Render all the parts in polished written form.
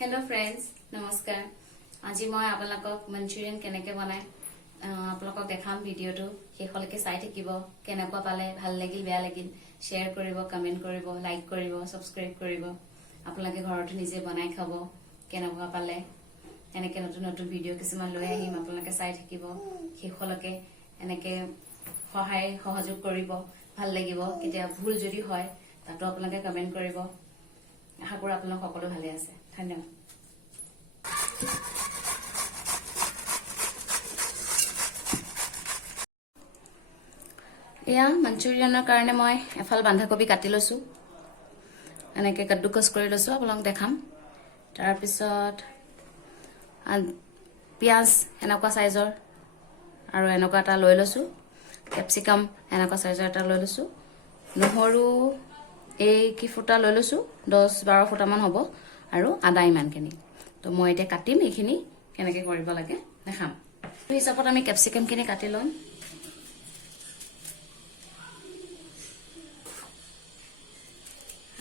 Hello friends नमस्कार আজি মই আপোনালোকক মঞ্চুৰিয়ান কেনেকৈ বনাই আপোনালোকক দেখাম ভিডিওটো শেষলৈকে চাই থাকিব কেনেকুৱা পালে ভাল লাগিল বেয়া লাগিল শেয়াৰ কৰিব কমেন্ট কৰিব লাইক কৰিব সাবস্ক্ৰাইব কৰিব আপোনালোকে ঘৰতে নিজে বনাই খাব কেনেকুৱা পালে এনেকৈ নতুন নতুন ভিডিও কিছুমান লৈ আহিম আপোনালোকে চাই থাকিব শেষলৈকে এনেকৈ সহায় সহযোগ কৰিব ভাল লাগিব কেতিয়া ভুল যদি হয় তাতো আপোনালোকে কমেন্ট কৰিব আশা কৰো আপোনালোক সকলো ভালে আছে ধন্যবাদ या मंचुरियनर कारण मैं एफाल बंधाकबि काटि लैसु एनेके कद्दुकस करि लैसु आपलोक देखाम तार पिছত पियाज एनका साइजर आरो एनका एटा লৈ लैसु कैप्सिकम एनका साइजर एटा লৈ लैसु নহৰু এই কি ফুটা লৈ लैसु 10-12 ফুটা মান হ'ব আৰু আদা ইমানখিনি তো মই এটা কাটিম এইখিনি কেনেকে কৰিব লাগে দেখাম এই হিচাপত আমি ক্যাপসিকাম খিনি কাটি লম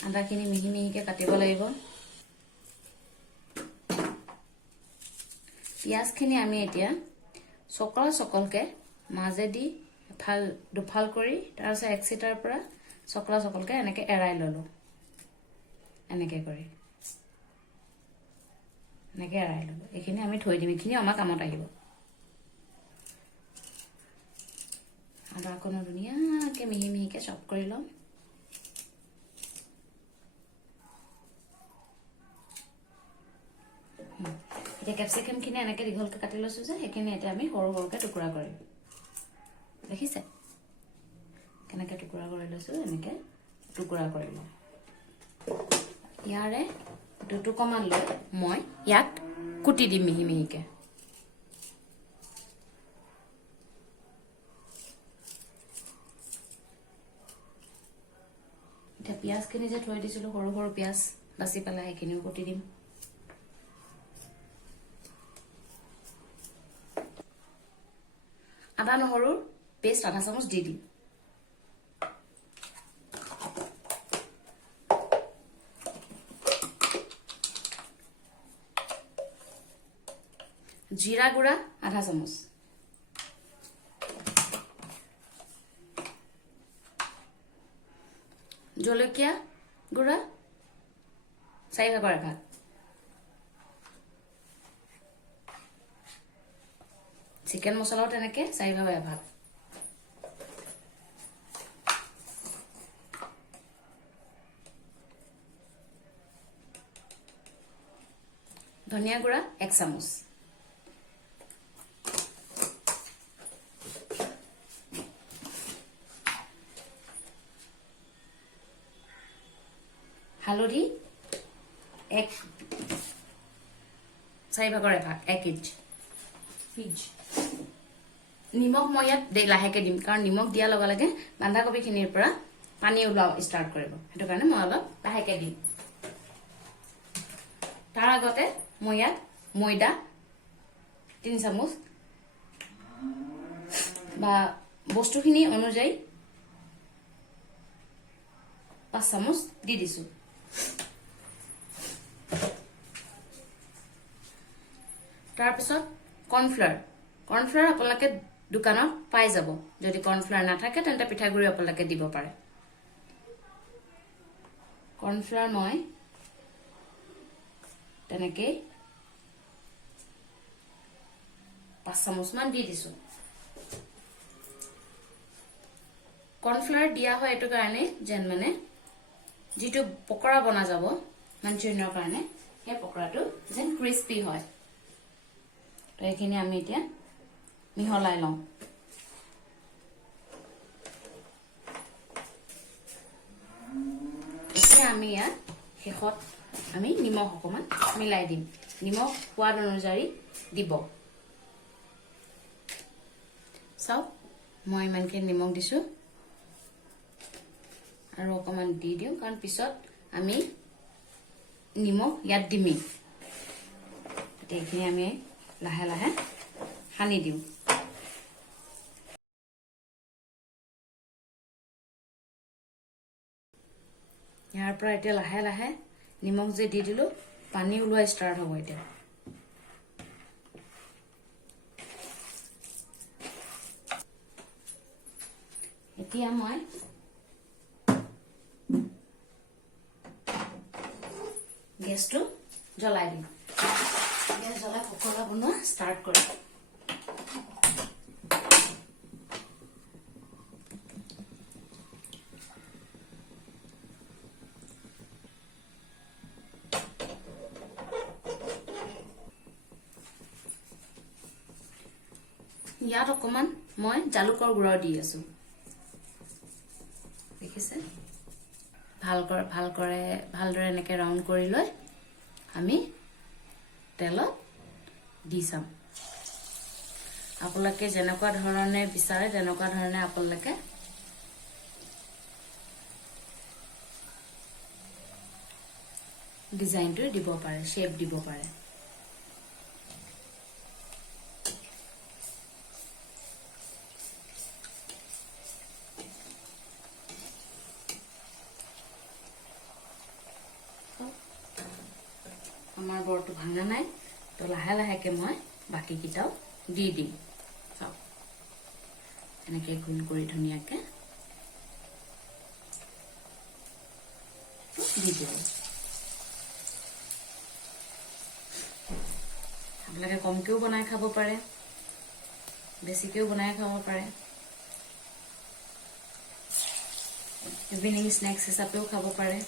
আদা খিনি মিহি মিহিকে কাটিব লাগিব পিয়াজ খিনি আমি এতিয়া সকলকে মাজেদি ফাল দুফাল কৰি তাৰপিছত এক সিটাৰ পৰা সকলকে এনেকে এৰাই ললো এনেকে কৰি এনেকে এৰাই ললো এইখিনি আমি থৈ দিম এইখিনি আমাৰ কামত আহিব আদা কোন ধুনীয়াকে মিহি মিহিকে চপ কৰি লম এটা ক্যাপসিকাম খিনি এনেকে দীঘলকে কাটি লৈছো যে এখিনি এটা আমি সৰু সৰুকে টুকুৰা কৰিম দেখিছে কেনেকে টুকুৰা কৰি লৈছো এনেকে টুকুৰা কৰি লম ইয়াৰে দুটুকমান লৈ মই ইয়াক কুটি দিম মিহি মিহিকে এটা পিয়াজ খিনি যে থৈ দিছিলো সৰু সৰু পিয়াজ বাছি পেলাই এখিনিও কুটি দিম আদা নহৰুৰ পেষ্ট আধা চামুচ দি দিম जीरा गुड़ा आधा चामच जलकिया गुड़ा 4 भागर एभाग चिकेन मसलाओ तेनेके 4 भागर एभाग धनिया गुड़ा 1 चामच हालधि 4 भागर एभाग 1 इंच निमक मैं यात लाहेके दिम कारण निमक दिया लगा लगे बंधाकबि खिनिर পৰা पानी ओलाव स्टार्ट करिब हेतु कारण मैं अलप लाहेके दिम तार आगते मैं यात मैदा 3 चामच बा बस्तुखिनि अनुযায়ী 5 चामच দি দিছো तार पिছত কৰ্ণফ্লাৱাৰ আপোনালোকে দোকানত পাই যাব যদি কৰ্ণফ্লাৱাৰ নাথাকে তেন্তে পিঠাগুৰি আপোনালোকে দিব পাৰে কৰ্ণফ্লাৱাৰ মই তেনেকে 5 চামুচ মান দি দিছো কৰ্ণফ্লাৱাৰ দিয়া হয় এটো কাৰণে যেন মানে जिटु पकड़ा बना যাব मंचुरियनर কাৰণে हे पकड़ाটো যেন ক্রিস্পি হয় তো এখিনি আমি এতিয়া মিহলাই লম এতিয়া আমি ইয়াত শেষত আমি নিমখ অকমান মিলাই দিম নিমখ সোৱাদ অনুযায়ী দিব সব মই ইমানকে নিমখ দিছো আৰু অকমান দি দিও কাৰণ পিছত আমি নিমখ ইয়াত দিমি এইখিনি আমি লাহে লাহে হানি দিও ইয়াৰ পৰা এতিয়া লাহে লাহে নিমখ যে দি দিলো পানী ওলোৱা ষ্টাৰ্ট হ'ব এতিয়া। এতিয়া মই গেছটো জ্বলাই দিম। গেছ জ্বলাই পকৰা বনোৱা ষ্টাৰ্ট কৰিম। ইয়াত অকমান মই জালুকৰ গুড়া দি আছো, দেখিছে? ভালদৰে এনেকে ৰাউণ্ড কৰি লৈ আমি তেলত দি চাম। আপোনালোকে যেনেকুৱা ধৰণে বিচাৰে তেনেকুৱা ধৰণে আপোনালোকে ডিজাইনটো দিব পাৰে, শেপ দিব পাৰে। আমাৰ বৰটো ভাঙা নাই, তো লাহে লাহেকে মই বাকী কেইটাও দি দিম। চাওক এনেকে গোল কৰি ধুনীয়াকে দি দিব। আপোনালোকে কমকেও বনাই খাব পাৰে, বেছিকেও বনাই খাব পাৰে, ইভিনিং স্নেক্স হিচাপেও খাব পাৰে।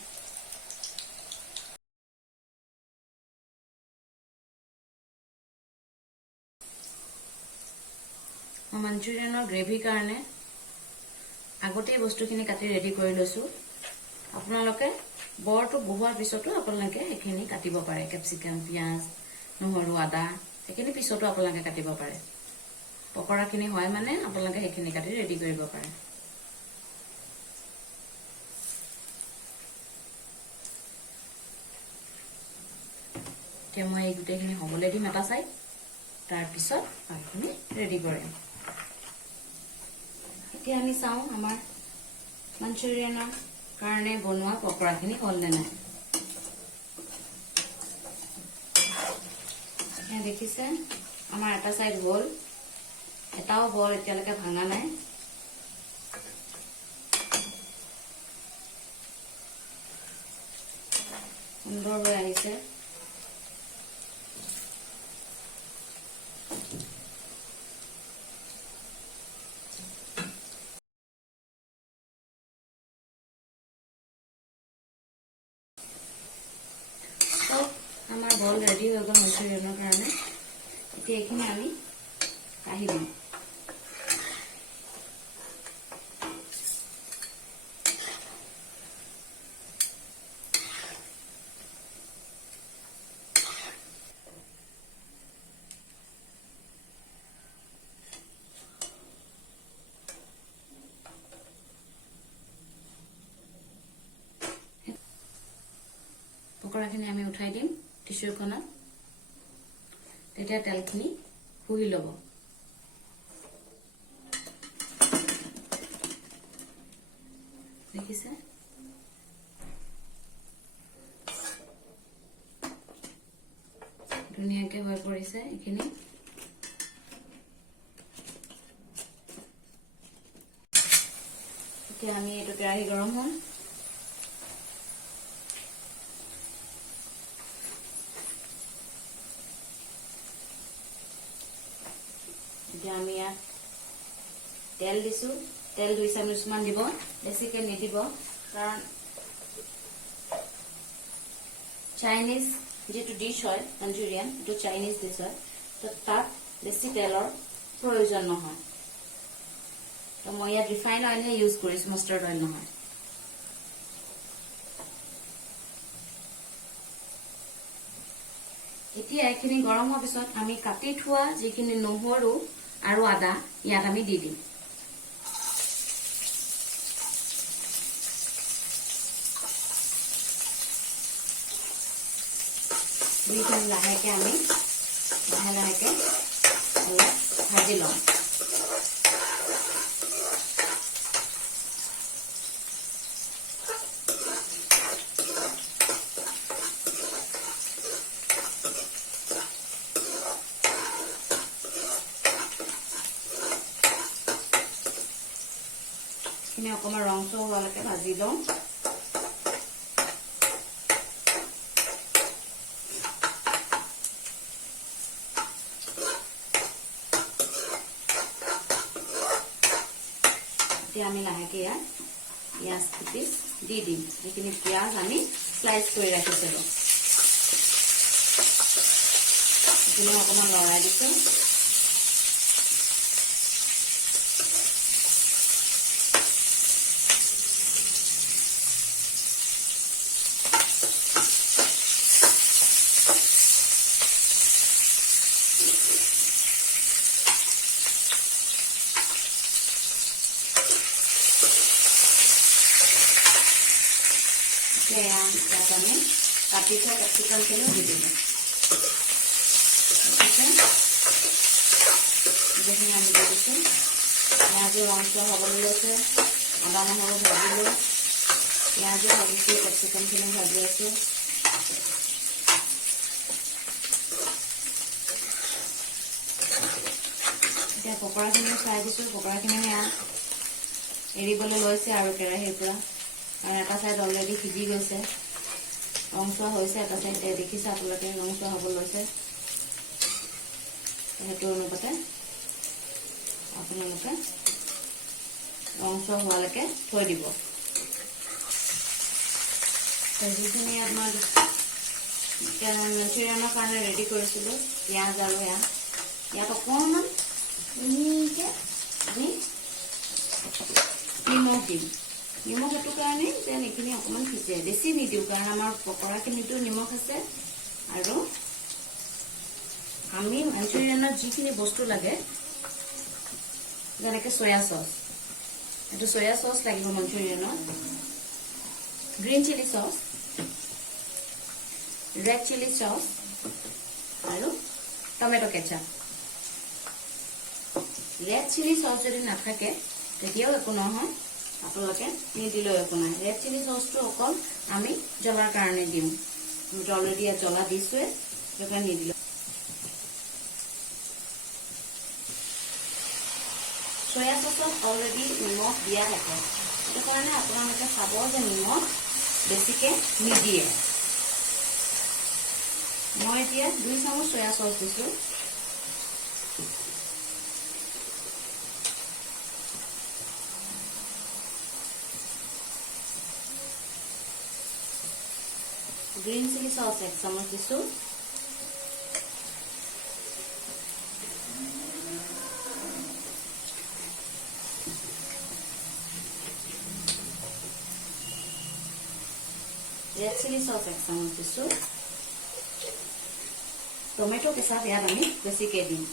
মাঞ্চুৰিয়ানৰ গ্ৰেভিৰ কাৰণে আগতেই বস্তুখিনি কাটি ৰেডি কৰি লৈছোঁ। আপোনালোকে বৰটো বহোৱাৰ পিছতো আপোনালোকে সেইখিনি কাটিব পাৰে। কেপচিকাম, পিঁয়াজ, নহৰু, আদা সেইখিনি পিছতো আপোনালোকে কাটিব পাৰে। পকৰাখিনি হয় মানে আপোনালোকে সেইখিনি কাটি ৰেডি কৰিব পাৰে। এতিয়া মই এই গোটেইখিনি হ'বলৈ দিম এটা চাইড, তাৰপিছত বাকীখিনি ৰেডি কৰিম। এতিয়া আমি চাওঁ আমাৰ মাঞ্চুৰিয়ানৰ কাৰণে বনোৱা পকৰাখিনি হ'ল নে নাই। দেখিছে আমাৰ এটা চাইড হ'ল, এটাও বল এতিয়ালৈকে ভাঙা নাই। সুন্দৰ হৈ আহিছে। আমাৰ বল ৰেডি হৈ গ'ল মাঞ্চুৰিয়ানৰ কাৰণে। এতিয়া এইখিনি আমি কাঢ়ি দিম। পকৰাখিনি আমি উঠাই দিম টিছুখনত, তেতিয়া তেলখিনি শুহি ল'ব। দেখিছে? ধুনীয়াকে হৈ পৰিছে এইখিনি। এতিয়া আমি এইটো কেৰাহী গৰম হ'ল, এতিয়া আমি ইয়াত তেল দিছো। তেল 2 চামুচমান দিব, বেছিকে নিদিব, কাৰণ চাইনিজ যেটো ডিশ হয় মাঞ্চুৰিয়ান, এটো চাইনিজ ডিশ হয়, তো তাত বেছি তেলৰ প্ৰয়োজন নহয়। তো মই ইয়াত ৰিফাইন অইলহে ইউজ কৰিছো, মাষ্টাৰ্ড অইল নহয়। এতিয়া এইখিনি গৰম হোৱাৰ পিছত আমি কাটি থোৱা যিখিনি নহৰু আৰু আদা ইয়াত আমি দি দিম। এইখিনি লাহেকে আমি লাহেকে অলপ ভাজি লওঁ। অকমান ৰংচৰ হোৱালৈকে ভাজি লওঁ। এতিয়া আমি লাহেকে ইয়াত পিঁয়াজ কুটি দি দিম। এইখিনি পিঁয়াজ আমি স্লাইচ কৰি ৰাখিছিলোঁ, এইখিনি অকমান লৰাই দিছোঁ। ইয়াত আমি কাটি থোৱা কেপচিকামখিনিও দি দিলোঁ। গোটেইখিনি আমি দি দিছোঁ। পিঁয়াজো ৰংচোৱা হ'বলৈ লৈছে। আদা নহৰু ভাজিলোঁ, পিঁয়াজো ভাজিছোঁ, কেপচিকামখিনি ভাজি আছোঁ। এতিয়া পকৰাখিনিও ফ্ৰাই দিছোঁ। পকৰাখিনিও এৰিবলৈ লৈছে আৰু কেৰাহীৰ পৰা, আৰু এটা চাইড অলৰেডি সিজি গৈছে, ৰংচোৱা হৈছে। এটা চাইড দেখিছে আপোনালোকে ৰংচোৱা হ'ব লৈছে। সেইটো অনুপাতে আপোনালোকে ৰংচোৱা হোৱালৈকে থৈ দিব। যিখিনি আপোনাৰ মঞ্চুৰিয়ানৰ কাৰণে ৰেডি কৰিছিলোঁ, পিঁয়াজ আৰু ইয়াত অকণমান আমি নিমখ দিম। নিমখ এইটো কাৰণে যেন এইখিনি অকণমান সিজে, বেছি নিদিওঁ কাৰণ আমাৰ পকৰাখিনিতো নিমখ আছে। আৰু আমি মঞ্চুৰিয়ানত যিখিনি বস্তু লাগে, যেনেকৈ চয়া চচ, এইটো চয়া চচ লাগিব মঞ্চুৰিয়ানত, green chilli sauce, red chilli sauce আৰু tomato ketchup. Red chilli sauce যদি নাথাকে তেতিয়াও একো নহয়, আপোনালোকে নিদিলেও একো নাই। ৰেড চিলি চচটো অকল আমি জ্বলাৰ কাৰণে দিওঁ, অলৰেডি ইয়াত জ্বলা দিছোৱে, সেইকাৰণে নিদিলোঁ। চয়া চচত অলৰেডি নিমখ দিয়া থাকে, সেইটো কাৰণে আপোনালোকে চাব যে নিমখ বেছিকৈ নিদিয়ে। মই এতিয়া 2 চামুচ চয়া চচ দিছোঁ। গ্ৰীণ চিলি চচ 1 চামুচ দিছোঁ। ৰেড চিলি চচ 1 চামুচ দিছোঁ। টমেটো কেচাপ ইয়াত আমি বেছিকৈ দিম।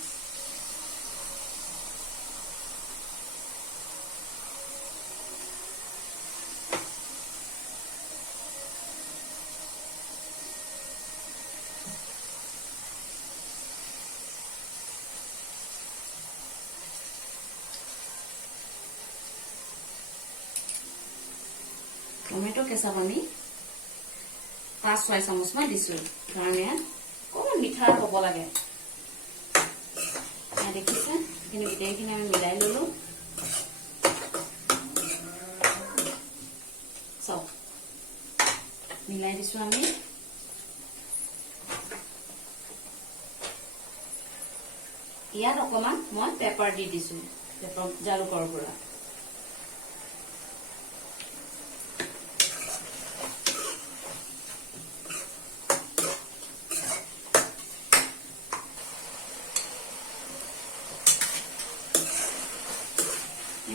টমেটো কেচাপ আমি 5-6 চামুচ মান দিছোঁ, কাৰণ ইয়াত অকণমান মিঠা হ'ব লাগে। দেখিছে, এইখিনি গোটেইখিনি আমি মিলাই ল'লোঁ। চব মিলাই দিছোঁ আমি। ইয়াত অকণমান মই পেপাৰ দি দিছোঁ, জালুকৰ পৰা।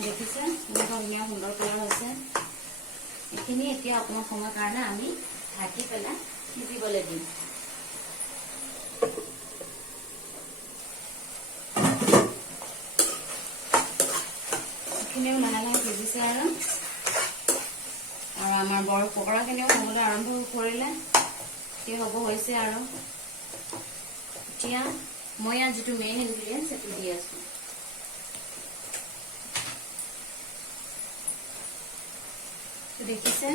দেখিছে এনেকুৱা ধুনীয়া সুন্দৰ কালাৰ হৈছে। এইখিনি এতিয়া অকণমান সময়ৰ কাৰণে আমি ঢাকি পেলাই সিজিবলৈ দিম। এইখিনিও লাহে লাহে সিজিছে আৰু আমাৰ পকৰাখিনিও হ'বলৈ আৰম্ভ কৰিলে, কি হ'ব হৈছে। আৰু এতিয়া মই ইয়াত যিটো মেইন ইনগ্ৰিডিয়েণ্টছ সেইটো দি আছোঁ। দেখিছে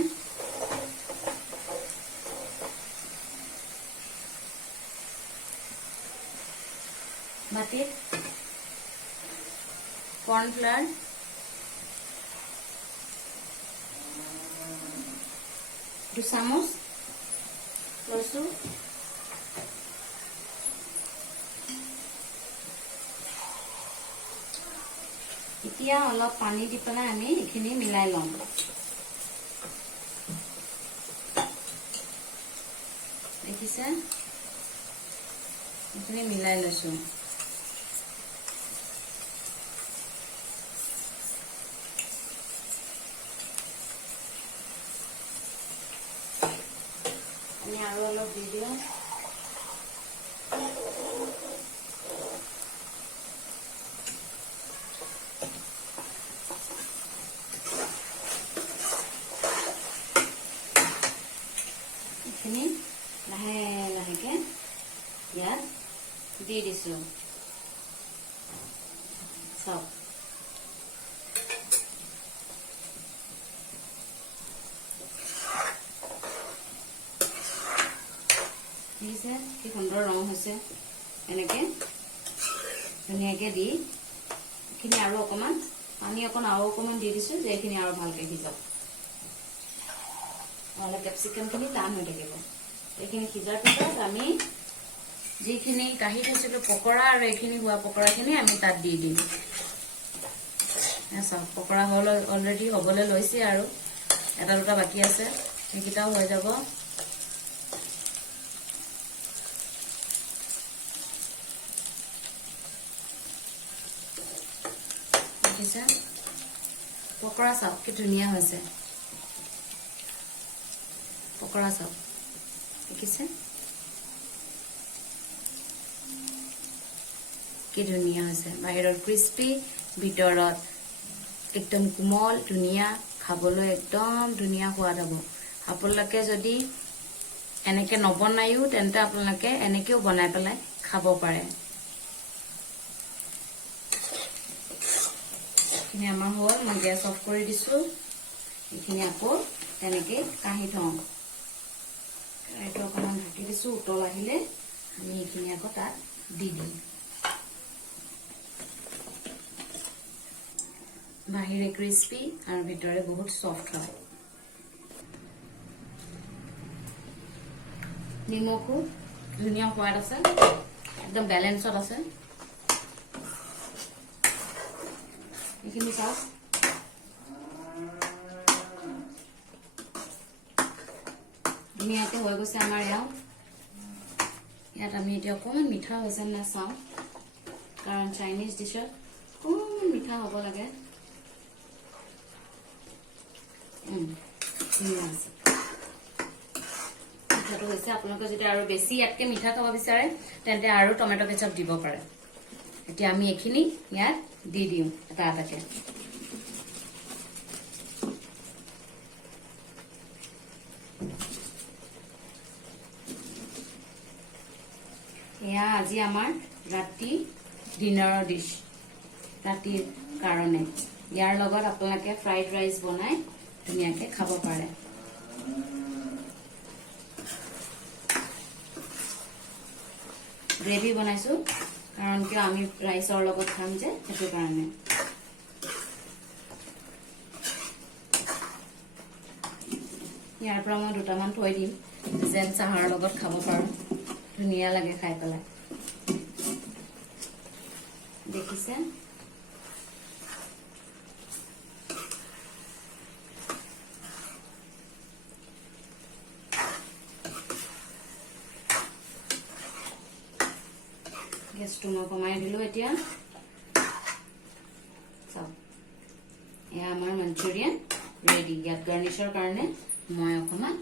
বাটিত কৰ্ণফ্লাৱাৰ 2 চামুচ লৈছো। এতিয়া অলপ পানী দি পেলাই আমি এইখিনি মিলাই লম। দেখিছে, এইখিনি মিলাই লৈছো। আমি আৰু অলপ দি দিওঁ। এইখিনি লাহে লাহেকে ইয়াত দি দিছো। চাওক, দেখিছে কি সুন্দৰ ৰং হৈছে। এনেকে ধুনীয়াকে দি এইখিনি আৰু অকণমান পানী আৰু অকণমান দি দিছো যে এইখিনি আৰু ভালকে সিজক, নহ'লে কেপচিকামখিনি টান হৈ থাকিব। এইখিনি সিজাৰ পিছত আমি যিখিনি কাঢ়ি থৈছিলো পকৰা আৰু এইখিনি হোৱা পকৰাখিনি আমি তাত দি দিম। চাওক, পকৰা অলৰেডি হ'বলৈ লৈছে আৰু এটা দুটা বাকী আছে, সেইকেইটাও হৈ যাব। দেখিছে, পকৰা চাওক কি ধুনীয়া হৈছে। পকৰা চাওক, দেখিছে কি ধুনীয়া হৈছে। বাহিৰত ক্ৰিস্পি, ভিতৰত একদম কোমল, ধুনীয়া, খাবলৈ একদম ধুনীয়া সোৱাদ হ'ব। আপোনালোকে যদি এনেকে নবনায়ো তেন্তে আপোনালোকে এনেকেও বনাই পেলাই খাব পাৰে। এইখিনি আমাৰ হ'ল, মই গেছ অফ কৰি দিছো। এইখিনি আকৌ তেনেকে কাঢ়ি থওঁ। এইটো অকণমান ঢাকি দিছো, উতল আহিলে আমি এইখিনি আকৌ তাত দি দিম। বাহিৰে ক্ৰিস্পি আৰু ভিতৰে বহুত সফ্ট হয়। নিমখো ধুনীয়া সোৱাদ আছে, একদম বেলেঞ্চত আছে। এইখিনি চাওক, ধুনীয়াকে হৈ গৈছে আমাৰ ইয়াত আমি এতিয়া অকণমান মিঠা হৈছে নে চাওঁ, কাৰণ চাইনিজ ডিছত অকণমান মিঠা হ'ব লাগে। মিঠাটো হৈছে, আপোনালোকে যদি আৰু বেছি ইয়াতকে মিঠা খাব বিচাৰে তেন্তে আৰু টমেটো কেচাপ দিব পাৰে। এতিয়া আমি এইখিনি ইয়াত দি দিওঁ এটা এটাকে। এয়া আজি আমাৰ ৰাতি ডিনাৰৰ ডিছ, ৰাতিৰ কাৰণে। ইয়াৰ লগত আপোনালোকে ফ্ৰাইড ৰাইচ বনাই ধুনীয়াকে খাব পাৰে। গ্ৰেভি বনাইছো কাৰণ কিয় আমি ৰাইচৰ লগত খাম যে, সেইটো কাৰণে। ইয়াৰ পৰা মই দুটামান থৈ দিম, যেন চাহৰ লগত খাব পাৰো, ধুনীয়া লাগে খাই পেলাই। দেখিছে, গেছটো মই কমাই দিলো। এতিয়া চাওক, এয়া আমাৰ মঞ্চুৰিয়ান ৰেডি। ইয়াত গাৰ্নিছৰ কাৰণে মই অকণমান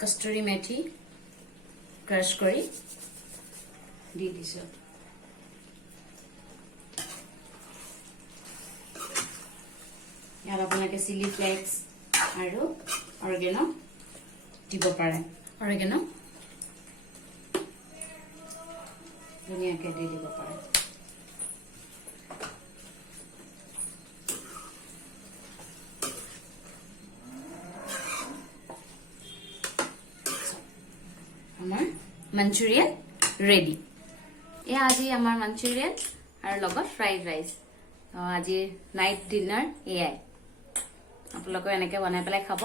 কষ্টুৰি মেথি ক্ৰাছ কৰি দি দিছো। ইয়াত আপোনালোকে চিলি ফ্লেক্স আৰু অৰেগেনো দিব পাৰে। অৰেগেনো ধুনীয়াকে দি দিব পাৰে। আমাৰ মঞ্চুৰিয়ান ৰেডি। এয়া আজি আমাৰ মঞ্চুৰিয়ান আৰু লগত ফ্ৰাইড ৰাইচ। আজিৰ নাইট ডিনাৰ এয়াই। আপোনালোকে এনেকে বনাই পেলাই খাব।